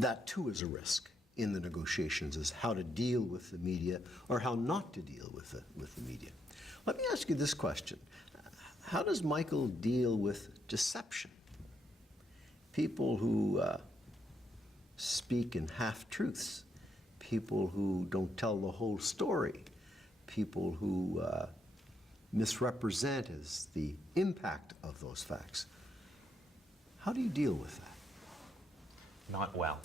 That too is a risk in the negotiations, is how to deal with the media or how not to deal with the media. Let me ask you this question. How does Michael deal with deception? People who speak in half-truths, people who don't tell the whole story, people who misrepresent as the impact of those facts. How do you deal with that? Not well.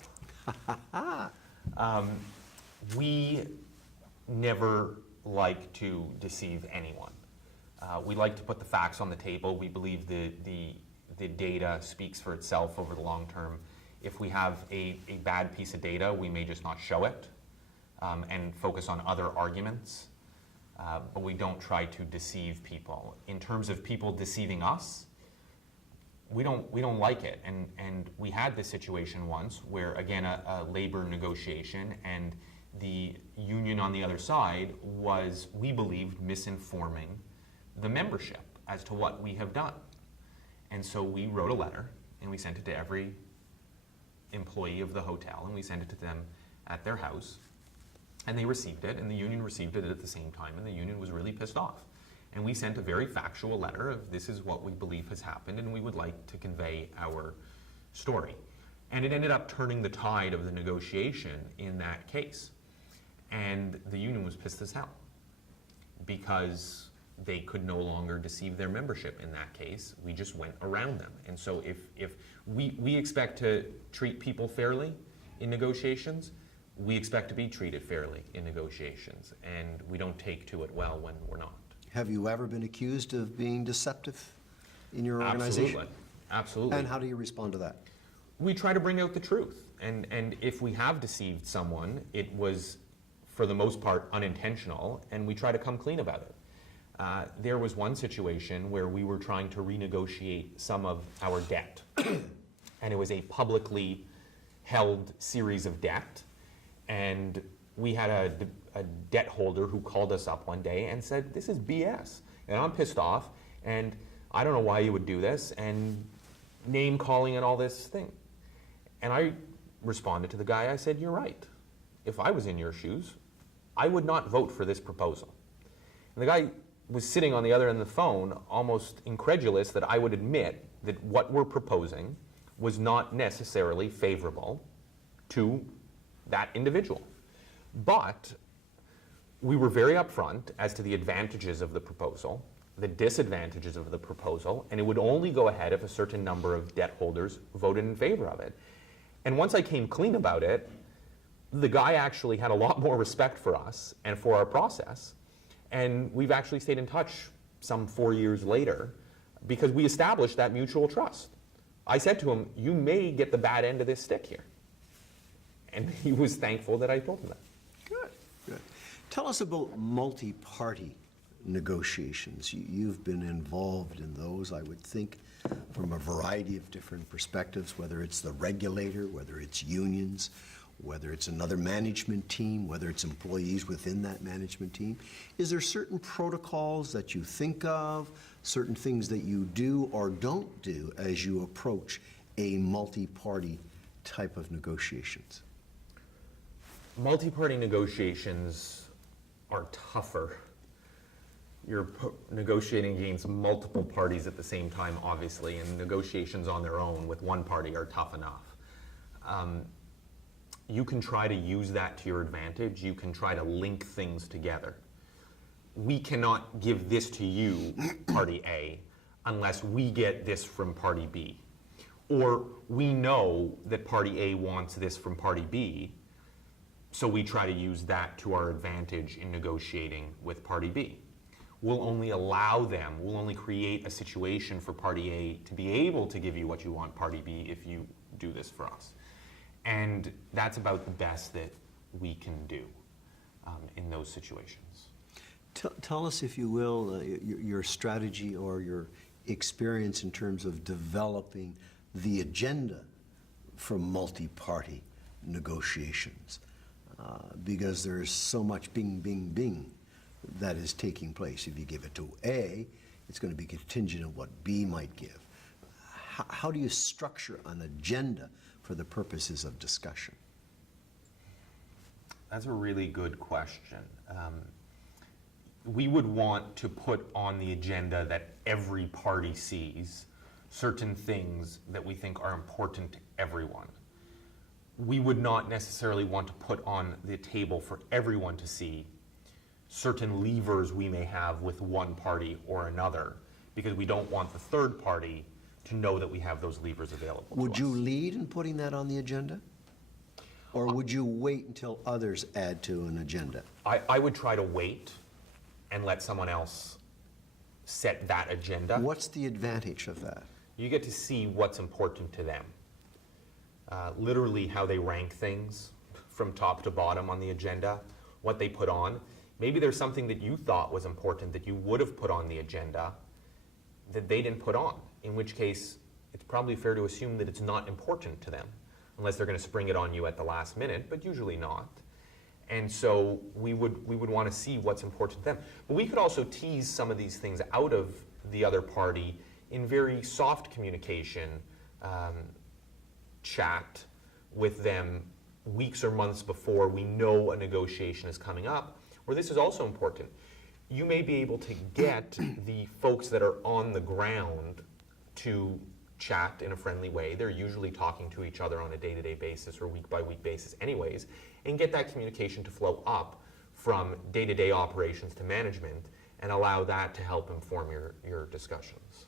We never like to deceive anyone. We like to put the facts on the table. We believe the data speaks for itself over the long term. If we have a bad piece of data, we may just not show it and focus on other arguments. But we don't try to deceive people. In terms of people deceiving us, we don't like it. And we had this situation once where, again, a labor negotiation, and the union on the other side was, we believed, misinforming the membership as to what we have done. And so we wrote a letter and we sent it to every employee of the hotel, and we sent it to them at their house. And they received it, and the union received it at the same time, and the union was really pissed off. And we sent a very factual letter of, this is what we believe has happened, and we would like to convey our story. And it ended up turning the tide of the negotiation in that case. And the union was pissed as hell, because they could no longer deceive their membership in that case. We just went around them. And so if we expect to treat people fairly in negotiations, we expect to be treated fairly in negotiations, and we don't take to it well when we're not. Have you ever been accused of being deceptive in your organization? Absolutely. And how do you respond to that? We try to bring out the truth, and if we have deceived someone, it was, for the most part, unintentional, and we try to come clean about it. There was one situation where we were trying to renegotiate some of our debt, and it was a publicly held series of debt. And we had a debt holder who called us up one day and said, this is BS. And I'm pissed off, and I don't know why you would do this, and name calling and all this thing. And I responded to the guy, I said, you're right. If I was in your shoes, I would not vote for this proposal. And the guy was sitting on the other end of the phone, almost incredulous that I would admit that what we're proposing was not necessarily favorable to that individual. But we were very upfront as to the advantages of the proposal, the disadvantages of the proposal, and it would only go ahead if a certain number of debt holders voted in favor of it. And once I came clean about it, the guy actually had a lot more respect for us and for our process, and we've actually stayed in touch some 4 years later because we established that mutual trust. I said to him, you may get the bad end of this stick here. And he was thankful that I told him that. Good, good. Tell us about multi-party negotiations. You've been involved in those, I would think, from a variety of different perspectives, whether it's the regulator, whether it's unions, whether it's another management team, whether it's employees within that management team. Is there certain protocols that you think of, certain things that you do or don't do as you approach a multi-party type of negotiations? Multi-party negotiations are tougher. You're negotiating against multiple parties at the same time, obviously, and negotiations on their own with one party are tough enough. You can try to use that to your advantage. You can try to link things together. We cannot give this to you, party A, unless we get this from party B. Or we know that party A wants this from party B, so we try to use that to our advantage in negotiating with party B. We'll only allow them, we'll only create a situation for party A to be able to give you what you want, party B, if you do this for us. And that's about the best that we can do in those situations. Tell us, if you will, your strategy or your experience in terms of developing the agenda for multi-party negotiations. Because there's so much bing, bing, bing that is taking place. If you give it to A, it's going to be contingent on what B might give. How do you structure an agenda for the purposes of discussion? That's a really good question. We would want to put on the agenda that every party sees certain things that we think are important to everyone. We would not necessarily want to put on the table for everyone to see certain levers we may have with one party or another, because we don't want the third party to know that we have those levers available to Would you us. lead in putting that on the agenda? Or would you wait until others add to an agenda? I would try to wait and let someone else set that agenda. What's the advantage of that? You get to see what's important to them. Literally how they rank things from top to bottom on the agenda, what they put on. Maybe there's something that you thought was important that you would have put on the agenda that they didn't put on, in which case it's probably fair to assume that it's not important to them, unless they're going to spring it on you at the last minute, but usually not. And so we would want to see what's important to them. But we could also tease some of these things out of the other party in very soft communication, chat with them weeks or months before we know a negotiation is coming up, where this is also important. You may be able to get the folks that are on the ground to chat in a friendly way. They're usually talking to each other on a day-to-day basis or week-by-week basis anyways, and get that communication to flow up from day-to-day operations to management and allow that to help inform your discussions.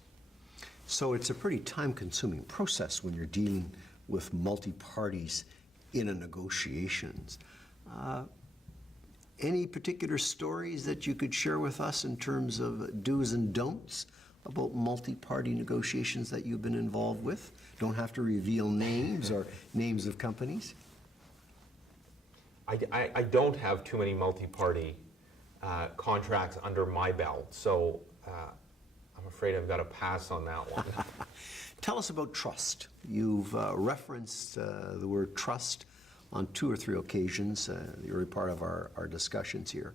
So it's a pretty time-consuming process when you're dealing with multi-parties in a negotiations. Any particular stories that you could share with us in terms of do's and don'ts about multi-party negotiations that you've been involved with? Don't have to reveal names or names of companies. I don't have too many multi-party contracts under my belt, so I'm afraid I've got to pass on that one. Tell us about trust. You've referenced the word trust on 2 or 3 occasions, the early part of our discussions here.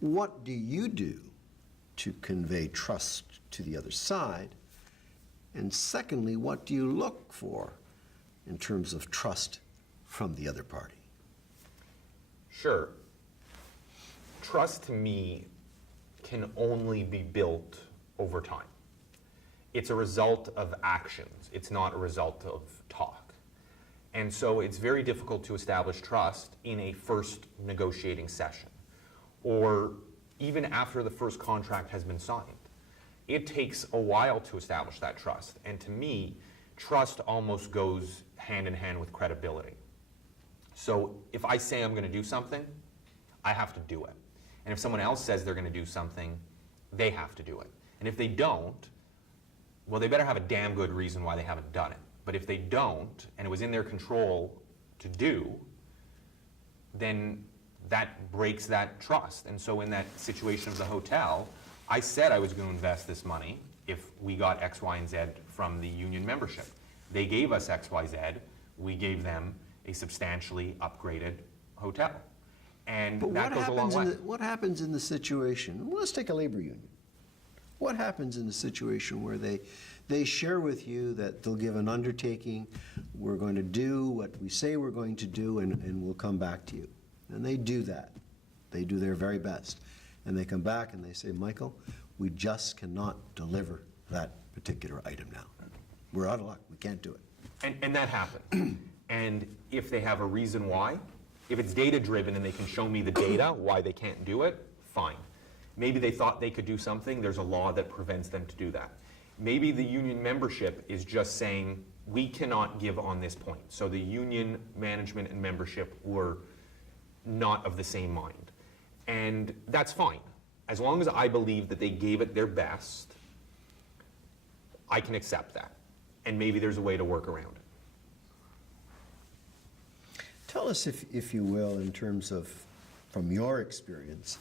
What do you do to convey trust to the other side? And secondly, what do you look for in terms of trust from the other party? Sure. Trust to me can only be built over time. It's a result of actions. It's not a result of talk. And so it's very difficult to establish trust in a first negotiating session or even after the first contract has been signed. It takes a while to establish that trust. And to me, trust almost goes hand in hand with credibility. So if I say I'm going to do something, I have to do it. And if someone else says they're going to do something, they have to do it. And if they don't, well, they better have a damn good reason why they haven't done it. But if they don't, and it was in their control to do, then that breaks that trust. And so in that situation of the hotel, I said I was going to invest this money if we got X, Y, and Z from the union membership. They gave us X, Y, Z. We gave them a substantially upgraded hotel. And But that goes a long way. what happens in the situation? Well, let's take a labor union. What happens in the situation where they share with you that they'll give an undertaking, we're going to do what we say we're going to do, and we'll come back to you. And they do that. They do their very best. And they come back and they say, Michael, we just cannot deliver that particular item now. We're out of luck. We can't do it. And that happened. And if they have a reason why, if it's data-driven and they can show me the data, why they can't do it, fine. Maybe they thought they could do something. There's a law that prevents them to do that. Maybe the union membership is just saying, we cannot give on this point. So the union management and membership were not of the same mind. And that's fine. As long as I believe that they gave it their best, I can accept that. And maybe there's a way to work around it. Tell us, if you will, in terms of, from your experience,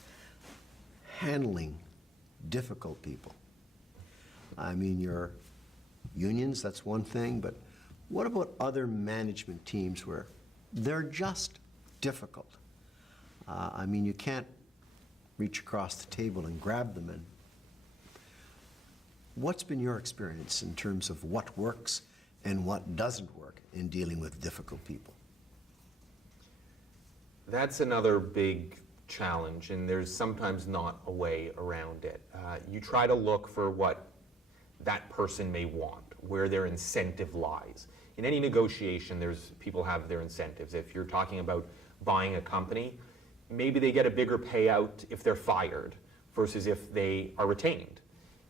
handling difficult people. I mean, your unions, that's one thing, but what about other management teams where they're just difficult? I mean, you can't reach across the table and grab them. And what's been your experience in terms of what works and what doesn't work in dealing with difficult people? That's another big challenge, and there's sometimes not a way around it. You try to look for what that person may want, where their incentive lies. In any negotiation, people have their incentives. If you're talking about buying a company, maybe they get a bigger payout if they're fired versus if they are retained.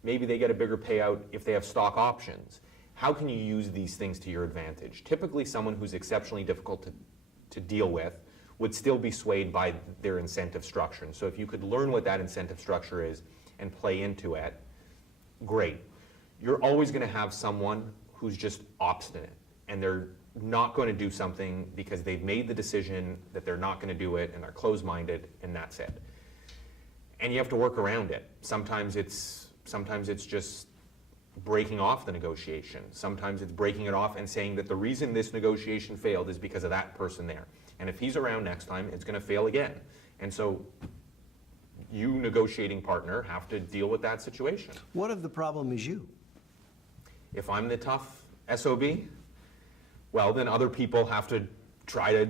Maybe they get a bigger payout if they have stock options. How can you use these things to your advantage? Typically, someone who's exceptionally difficult to deal with would still be swayed by their incentive structure. And so if you could learn what that incentive structure is and play into it, great. You're always going to have someone who's just obstinate, and they're not going to do something because they've made the decision that they're not going to do it, and they're closed-minded, and that's it. And you have to work around it. Sometimes it's just breaking off the negotiation. Sometimes it's breaking it off and saying that the reason this negotiation failed is because of that person there. And if he's around next time, it's going to fail again. And so you, negotiating partner, have to deal with that situation. What if the problem is you? If I'm the tough SOB, well, then other people have to try to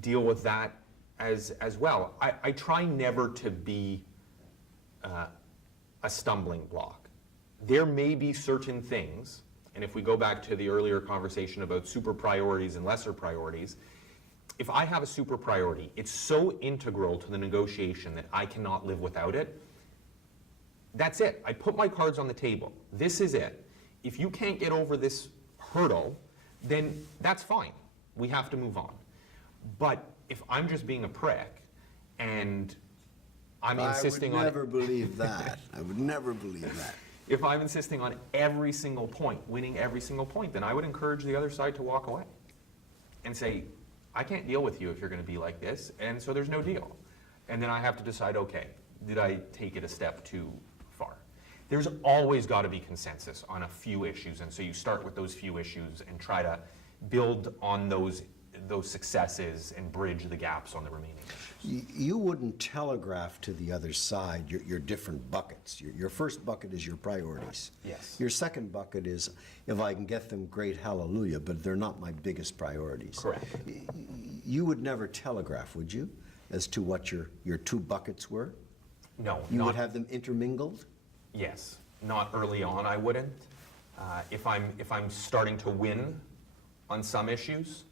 deal with that as well. I try never to be a stumbling block. There may be certain things, and if we go back to the earlier conversation about super priorities and lesser priorities, if I have a super priority, it's so integral to the negotiation that I cannot live without it. That's it. I put my cards on the table. This is it. If you can't get over this hurdle, then that's fine. We have to move on. But if I'm just being a prick and I'm insisting on... I would never believe that. I would never believe that. If I'm insisting on every single point, winning every single point, then I would encourage the other side to walk away and say, I can't deal with you if you're going to be like this, and so there's no deal. And then I have to decide, okay, did I take it a step too far? There's always got to be consensus on a few issues, and so you start with those few issues and try to build on those successes and bridge the gaps on the remaining issues. You wouldn't telegraph to the other side your different buckets. Your first bucket is your priorities. Yes. Your second bucket is, if I can get them, great, hallelujah, but they're not my biggest priorities. Correct. You would never telegraph, would you, as to what your two buckets were? No. You would have them intermingled? Yes. Not early on, I wouldn't. If I'm starting to win on some issues,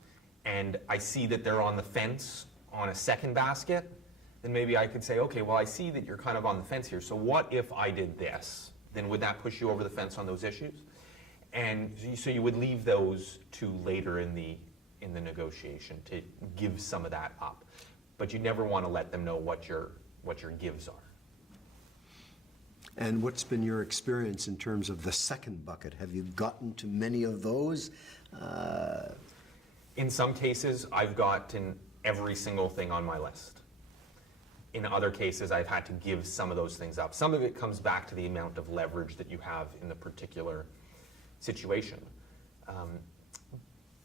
and I see that they're on the fence on a second basket, then maybe I could say, okay, well, I see that you're kind of on the fence here, so what if I did this? Then would that push you over the fence on those issues? And so you would leave those to later in the negotiation to give some of that up. But you never want to let them know what your gives are. And what's been your experience in terms of the second bucket? Have you gotten to many of those? In some cases, I've gotten every single thing on my list. In other cases, I've had to give some of those things up. Some of it comes back to the amount of leverage that you have in the particular situation.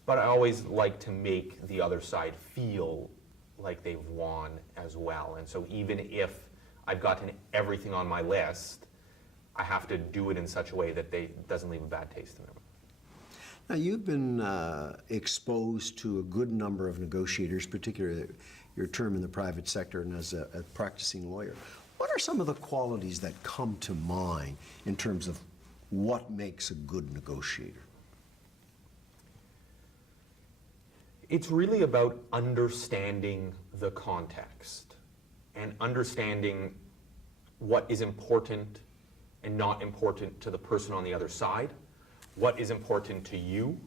But I always like to make the other side feel like they've won as well. And so even if I've gotten everything on my list, I have to do it in such a way that doesn't leave a bad taste in their mouth. Now, you've been exposed to a good number of negotiators, particularly your term in the private sector and as a practicing lawyer. What are some of the qualities that come to mind in terms of what makes a good negotiator? It's really about understanding the context and understanding what is important and not important to the person on the other side, what is important to you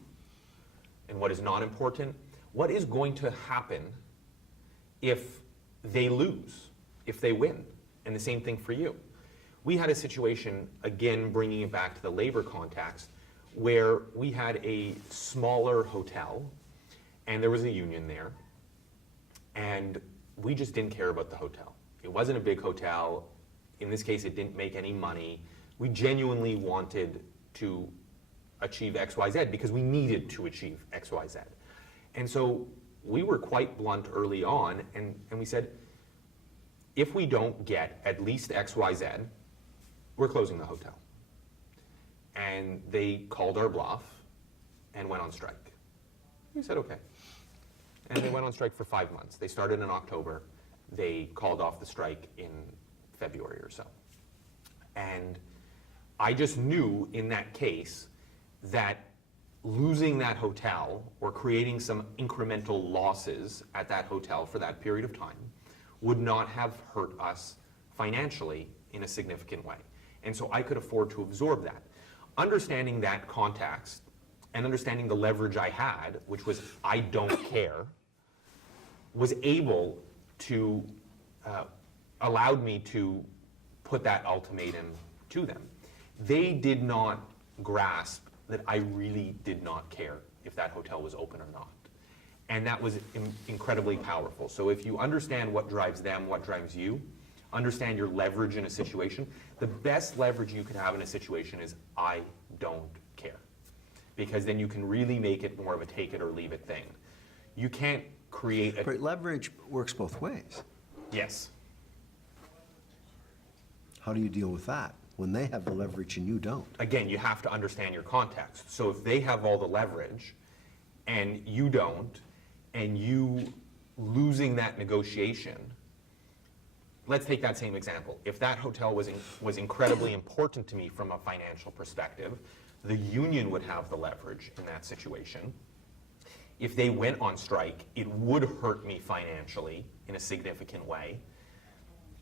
and what is not important, what is going to happen if they lose, if they win, and the same thing for you. We had a situation, again, bringing it back to the labor context, where we had a smaller hotel and there was a union there, and we just didn't care about the hotel. It wasn't a big hotel. In this case, it didn't make any money. We genuinely wanted to achieve XYZ because we needed to achieve XYZ. And so we were quite blunt early on, and we said, if we don't get at least XYZ, we're closing the hotel. And they called our bluff, and went on strike. We said, okay. And they went on strike for 5 months. They started in October. They called off the strike in February or so. And I just knew in that case that losing that hotel or creating some incremental losses at that hotel for that period of time would not have hurt us financially in a significant way. And so I could afford to absorb that. Understanding that context and understanding the leverage I had, which was I don't care, was able to, allowed me to put that ultimatum to them. They did not grasp that I really did not care if that hotel was open or not. And that was incredibly powerful. So if you understand what drives them, what drives you, understand your leverage in a situation, the best leverage you can have in a situation is I don't care. Because then you can really make it more of a take it or leave it thing. You can't create a... But leverage works both ways. Yes. How do you deal with that when they have the leverage and you don't? Again, you have to understand your context. So if they have all the leverage and you don't, and you losing that negotiation, let's take that same example. If that hotel was incredibly important to me from a financial perspective, the union would have the leverage in that situation. If they went on strike, it would hurt me financially in a significant way.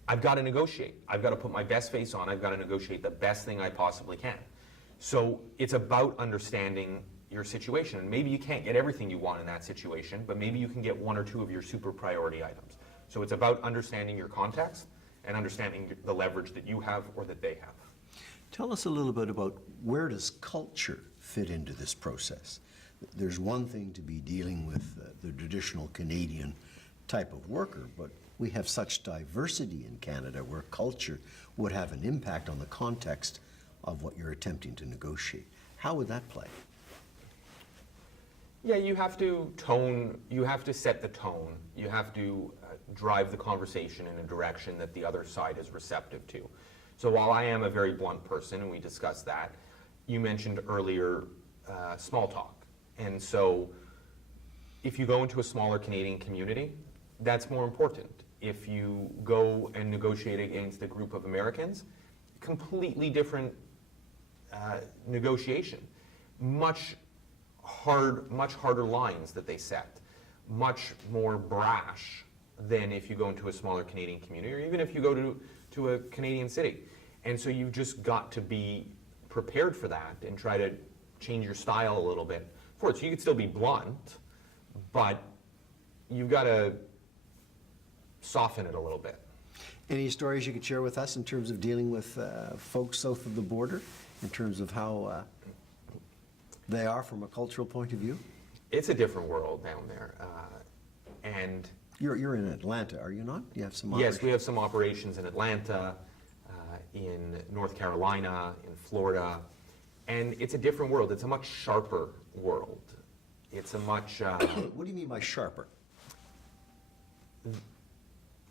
I've got to negotiate. I've got to put my best face on. I've got to negotiate the best thing I possibly can. So it's about understanding your situation. And maybe you can't get everything you want in that situation, but maybe you can get one or two of your super priority items. So it's about understanding your context and understanding the leverage that you have or that they have. Tell us a little bit about where does culture fit into this process? There's one thing to be dealing with the traditional Canadian type of worker, but we have such diversity in Canada where culture would have an impact on the context of what you're attempting to negotiate. How would that play? Yeah, you have to set the tone. You have to drive the conversation in a direction that the other side is receptive to. So while I am a very blunt person, and we discussed that, you mentioned earlier small talk. And so if you go into a smaller Canadian community, that's more important. If you go and negotiate against a group of Americans, completely different negotiation. Much harder lines that they set, much more brash than if you go into a smaller Canadian community, or even if you go to a Canadian city. And so you've just got to be prepared for that and try to change your style a little bit for it. So you could still be blunt, but you've got to soften it a little bit. Any stories you could share with us in terms of dealing with folks south of the border, in terms of how they are from a cultural point of view? It's a different world down there. And you're in Atlanta, are you not? You have some yes, we have some operations in Atlanta, in North Carolina, in Florida, and it's a different world. It's a much sharper world. It's a much... What do you mean by sharper?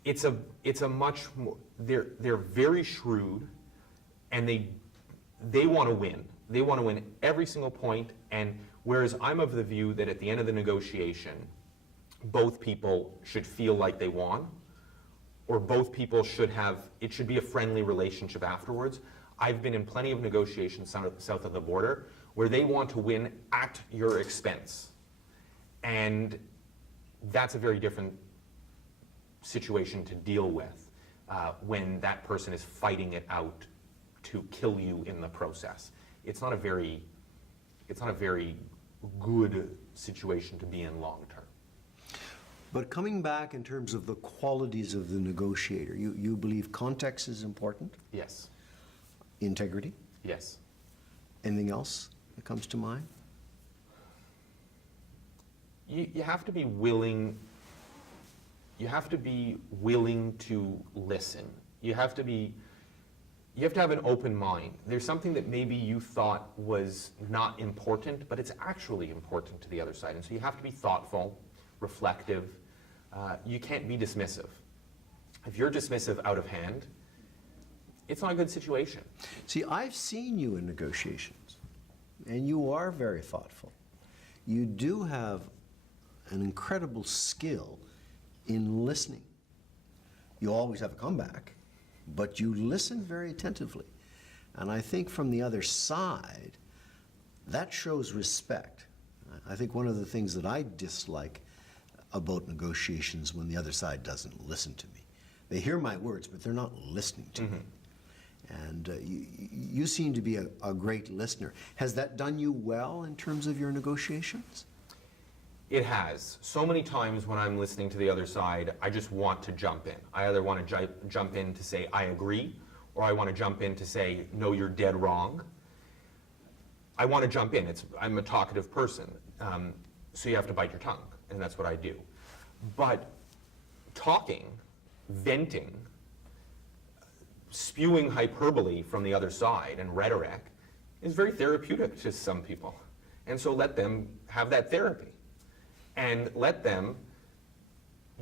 It's a much more... They're very shrewd, and they want to win. They want to win every single point, and whereas I'm of the view that at the end of the negotiation, both people should feel like they won, or both people should have, it should be a friendly relationship afterwards. I've been in plenty of negotiations south of the border where they want to win at your expense. And that's a very different situation to deal with when that person is fighting it out to kill you in the process. It's not a very good situation to be in long term. But coming back in terms of the qualities of the negotiator, you believe context is important? Yes. Integrity? Yes. Anything else that comes to mind? You have to be willing. You have to be willing to listen. You have to have an open mind. There's something that maybe you thought was not important, but it's actually important to the other side. And so you have to be thoughtful, reflective. You can't be dismissive. If you're dismissive out of hand, it's not a good situation. See, I've seen you in negotiations, and you are very thoughtful. you do have an incredible skill in listening. You always have a comeback, but you listen very attentively. And I think from the other side, that shows respect. I think one of the things that I dislike about negotiations when the other side doesn't listen to me. They hear my words, but they're not listening to me. And you seem to be a great listener. Has that done you well in terms of your negotiations? It has. So many times when I'm listening to the other side, I just want to jump in. I either want to jump in to say, I agree, or I want to jump in to say, no, you're dead wrong. I want to jump in. I'm a talkative person, so you have to bite your tongue, and that's what I do. But talking, venting, spewing hyperbole from the other side and rhetoric is very therapeutic to some people. And so let them have that therapy and let them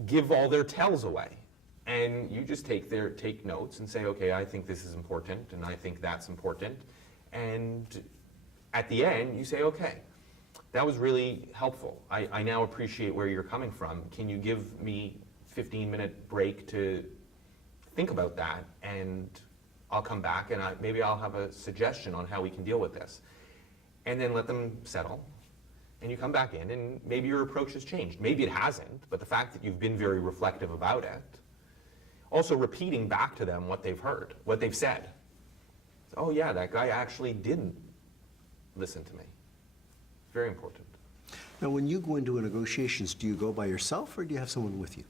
give all their tells away. And you just take notes and say, okay, I think this is important and I think that's important. And at the end, you say, okay, that was really helpful. I now appreciate where you're coming from. Can you give me a 15-minute break to think about that, and I'll come back and maybe I'll have a suggestion on how we can deal with this. And then let them settle, and you come back in, and maybe your approach has changed. Maybe it hasn't, but the fact that you've been very reflective about it. Also repeating back to them what they've heard, what they've said. Oh yeah, that guy actually didn't listen to me. Very important. Now, when you go into negotiations, do you go by yourself or do you have someone with you?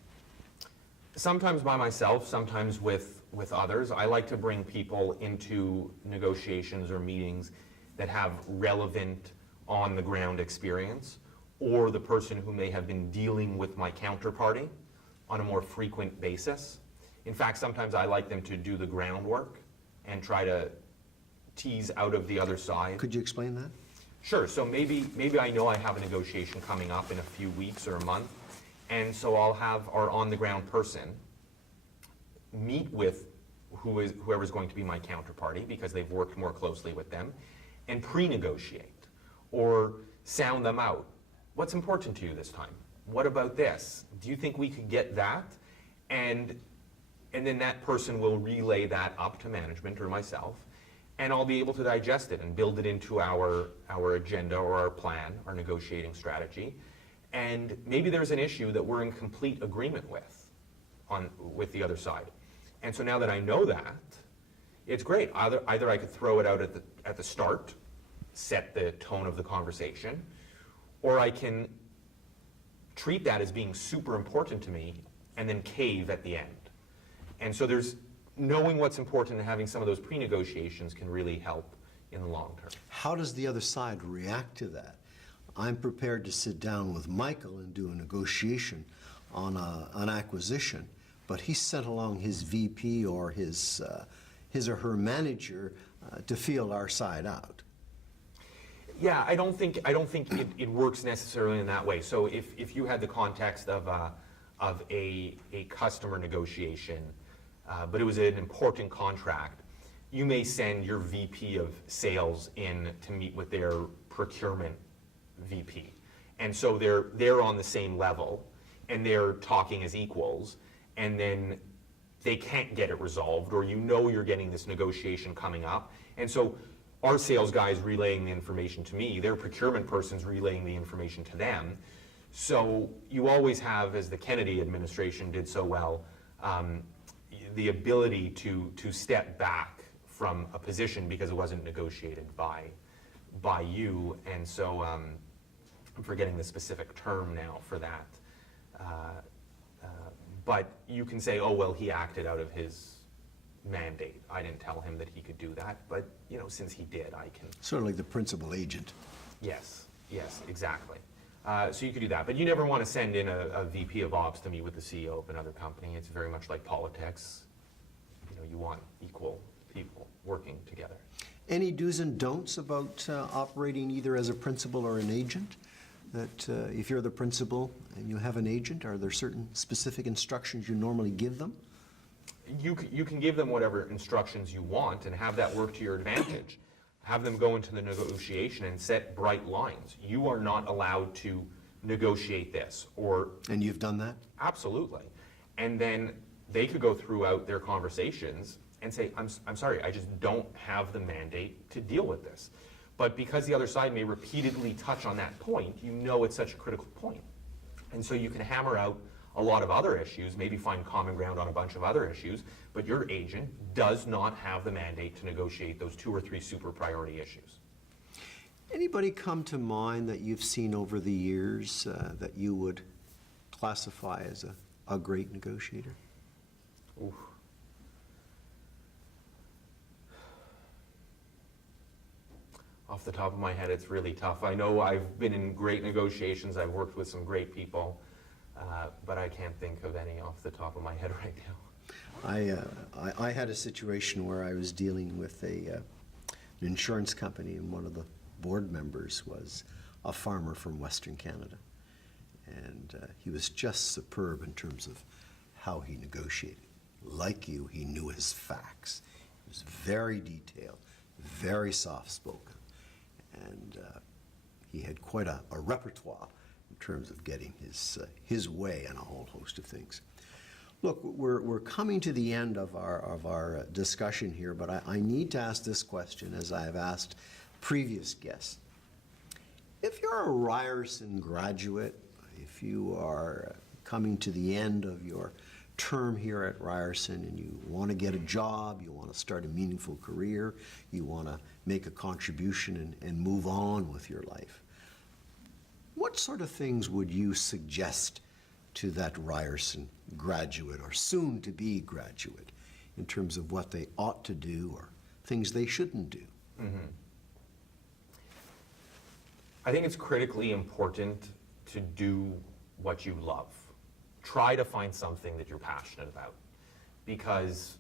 Sometimes by myself, sometimes with others. I like to bring people into negotiations or meetings that have relevant on-the-ground experience, or the person who may have been dealing with my counterparty on a more frequent basis. In fact, sometimes I like them to do the groundwork and try to tease out of the other side. Could you explain that? Sure. So maybe I know I have a negotiation coming up in a few weeks or a month, and so I'll have our on-the-ground person meet with whoever's going to be my counterparty, because they've worked more closely with them, and pre-negotiate or sound them out. What's important to you this time? What about this? Do you think we could get that? And then that person will relay that up to management or myself, and I'll be able to digest it and build it into our agenda or our plan, our negotiating strategy. And maybe there's an issue that we're in complete agreement with the other side. And so now that I know that, it's great. Either I could throw it out at the start, set the tone of the conversation, or I can treat that as being super important to me and then cave at the end. And so there's knowing what's important and having some of those pre-negotiations can really help in the long term. How does the other side react to that? I'm prepared to sit down with Michael and do a negotiation on an acquisition, but he sent along his VP or his or her manager to feel our side out. Yeah, I don't think it works necessarily in that way. So if you had the context of a customer negotiation, but it was an important contract, you may send your VP of sales in to meet with their procurement VP. And so they're on the same level and they're talking as equals, and then they can't get it resolved, or you're getting this negotiation coming up. And so our sales guy is relaying the information to me, their procurement person's relaying the information to them. So you always have, as the Kennedy administration did so well, the ability to step back from a position because it wasn't negotiated by you. And so I'm forgetting the specific term now for that. But you can say, oh, well, he acted out of his mandate. I didn't tell him that he could do that, but since he did, I can. Sort of like the principal agent. Yes, exactly. So you could do that, but you never want to send in a VP of ops to meet with the CEO of another company. It's very much like politics. You want equal people working together. Any do's and don'ts about operating either as a principal or an agent? That if you're the principal and you have an agent, are there certain specific instructions you normally give them? You can give them whatever instructions you want and have that work to your advantage. have them go into the negotiation and set bright lines. You are not allowed to negotiate this, or And you've done that? absolutely. And then they could go throughout their conversations and say, I'm sorry, I just don't have the mandate to deal with this. But because the other side may repeatedly touch on that point, you know it's such a critical point. And so you can hammer out a lot of other issues, maybe find common ground on a bunch of other issues, but your agent does not have the mandate to negotiate those 2 or 3 super priority issues. Anybody come to mind that you've seen over the years that you would classify as a great negotiator? Oof. Off the top of my head, it's really tough. I know I've been in great negotiations, I've worked with some great people, but I can't think of any off the top of my head right now. I had a situation where I was dealing with an insurance company, and one of the board members was a farmer from Western Canada. And he was just superb in terms of how he negotiated. Like you, he knew his facts. He was very detailed, very soft-spoken, and he had quite a repertoire in terms of getting his way on a whole host of things. Look, we're coming to the end of our discussion here, but I need to ask this question, as I have asked previous guests. If you're a Ryerson graduate, if you are coming to the end of your term here at Ryerson and you want to get a job, you want to start a meaningful career, you want to make a contribution and move on with your life, what sort of things would you suggest to that Ryerson graduate or soon-to-be graduate in terms of what they ought to do or things they shouldn't do? Mm-hmm. I think it's critically important to do what you love. Try to find something that you're passionate about, because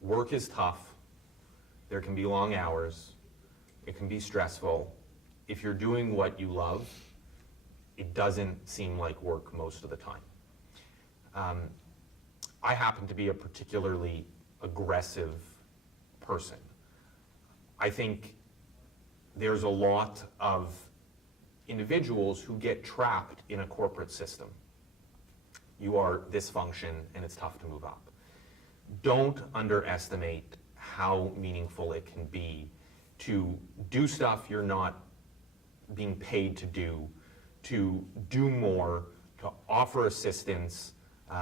work is tough. There can be long hours. It can be stressful. If you're doing what you love, it doesn't seem like work most of the time. I happen to be a particularly aggressive person. I think there's a lot of individuals who get trapped in a corporate system. You are this function and it's tough to move up. Don't underestimate how meaningful it can be to do stuff you're not being paid to do more, to offer assistance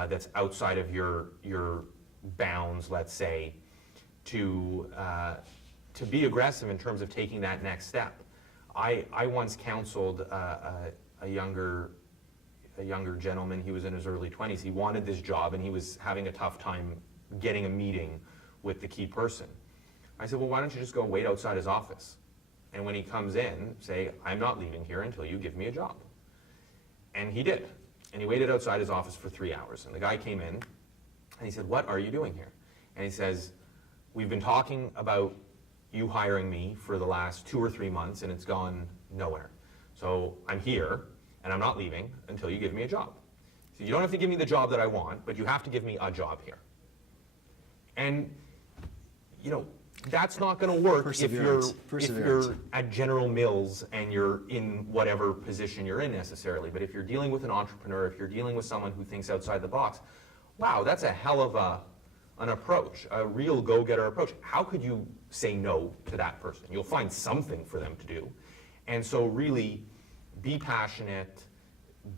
that's outside of your bounds, let's say, to be aggressive in terms of taking that next step. I once counseled a younger gentleman. He was in his early 20s. He wanted this job and he was having a tough time getting a meeting with the key person. I said, well, why don't you just go wait outside his office? And when he comes in, say, I'm not leaving here until you give me a job. And he did. And he waited outside his office for 3 hours. And the guy came in and he said, what are you doing here? And he says, we've been talking about you hiring me for the last 2 or 3 months and it's gone nowhere. So I'm here and I'm not leaving until you give me a job. So you don't have to give me the job that I want, but you have to give me a job here. And, you know, that's not going to work if you're at General Mills and you're in whatever position you're in necessarily. But if you're dealing with an entrepreneur, if you're dealing with someone who thinks outside the box, wow, that's a hell of an approach, a real go-getter approach. How could you say no to that person? You'll find something for them to do. And so really be passionate,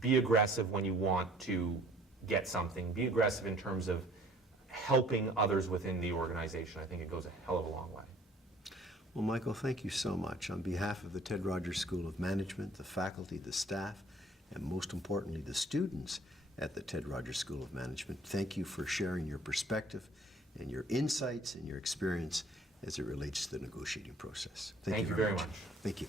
be aggressive when you want to get something, be aggressive in terms of helping others within the organization. I think it goes a hell of a long way. Well, Michael, thank you so much. On behalf of the Ted Rogers School of Management, the faculty, the staff, and most importantly, the students at the Ted Rogers School of Management, thank you for sharing your perspective and your insights and your experience as it relates to the negotiating process. Thank you very much. Thank you.